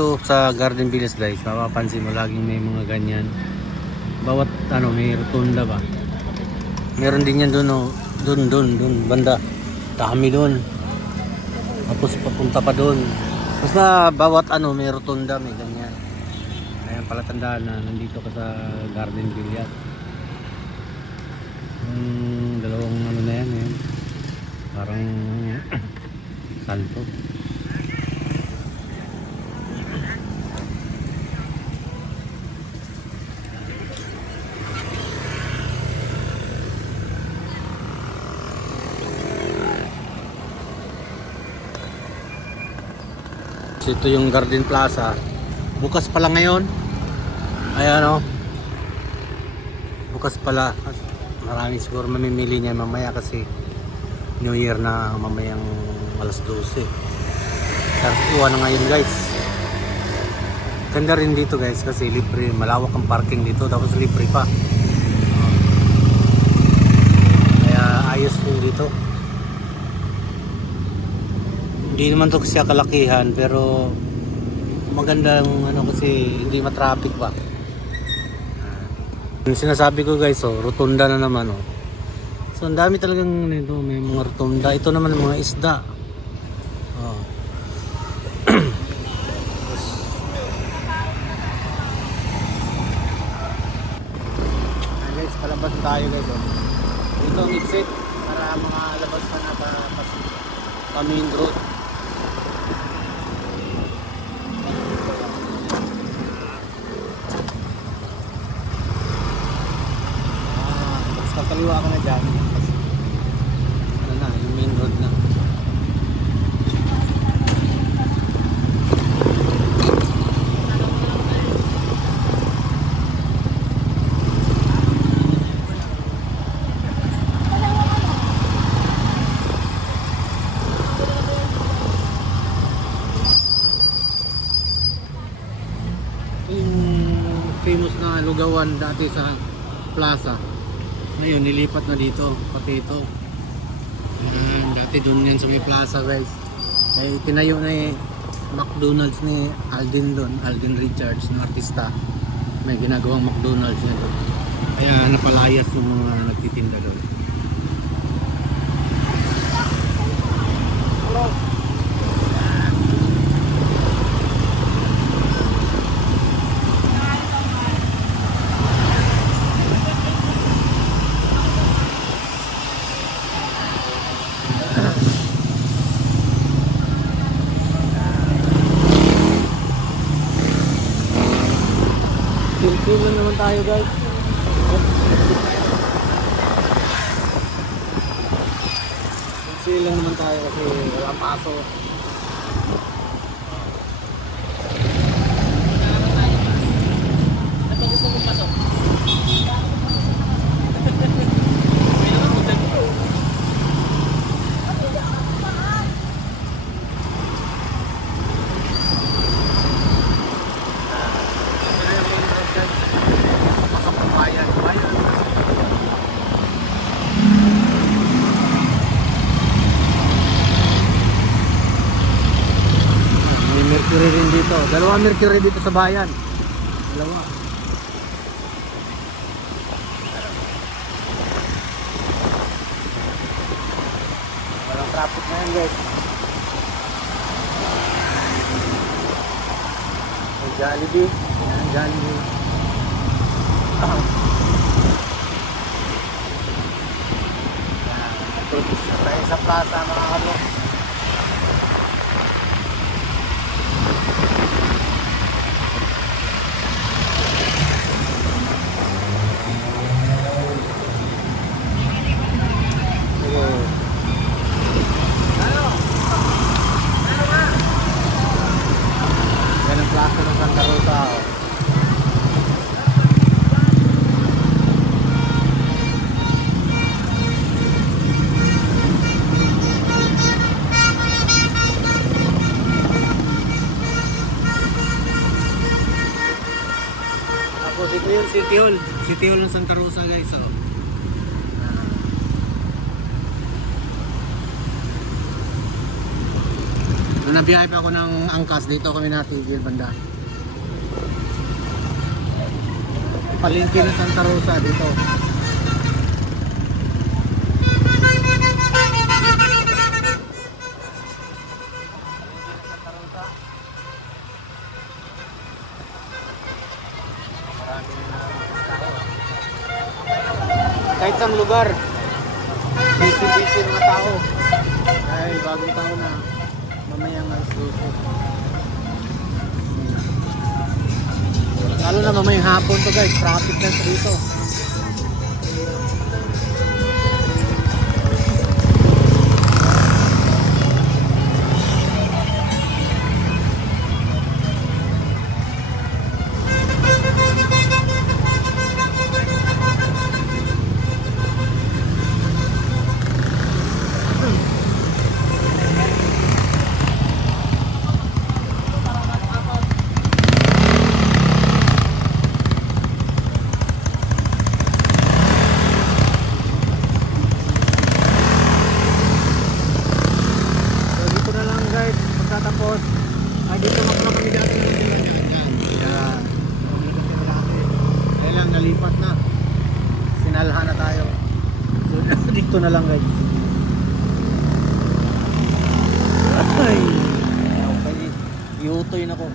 Sa Garden Villas guys, mapapansin mo laging may mga ganyan. Bawat may rotunda ba. Meron din yan doon, doon banda. Dami doon. Tapos papunta pa doon. Basta bawat may rotunda, may ganyan. Ayan pala tandaan na nandito ka sa Garden Villas. Dalawang na yan, yan. Parang salto. Ito yung Garden Plaza. Bukas pala ngayon. Ayan bukas pala. Marami siguro mamimili niya mamaya kasi New Year na mamayang alas 12. Tartuwa na ngayon guys. Ganda rin dito guys kasi libre. Malawak ang parking dito tapos libre pa. Kaya ayos din dito. Hindi naman to siya kalakihan pero magandang kasi hindi matraffic ba. Yung sinasabi ko guys, rotunda na naman. So ang dami talagang nito, may mga rotunda. Ito naman mga isda. Guys, palabas tayo guys. Ito ang exit para mga labas pa na pa main road. Kaliwa ka na dyan kasi yung main road na. Yung famous na lugawan dati sa plaza ngayon nilipat na dito, pati ito. Dati doon yan sa may plaza guys. Tinayo na McDonald's ni Alden Richards na artista. May ginagawang McDonald's na doon. Kaya napalayas yung mga nagtitinda doon. Hello. Chill lang naman tayo guys. Chill lang naman tayo kasi wala paso. Ano gusto mong pasok? Mercury rin dito. Dalawa Mercury dito sa bayan. Dalawa. Walang traffic na yan guys. May Jollibee. Yan, Jollibee. Tapos tayo sa plaza mga kamo. Plaza ng Santa Rosa. Tapos ito yung City Hall. City Hall ng Santa Rosa guys. Nung nabiyahe pa ako ng Angkas, dito kami natigil banda. Palengke ng Santa Rosa dito. Kahit sa lugar, busy mga tao. Dahil bagong taon na, mamayang alas 12. Lalo na mamayang hapon to guys, traffic na dito. Tapos, dito na kami dati ng yan. Kaya, kaya lang nalipat na. Sinalhan na tayo. So, dito na lang guys. Ay, okay. Iutoy na ko.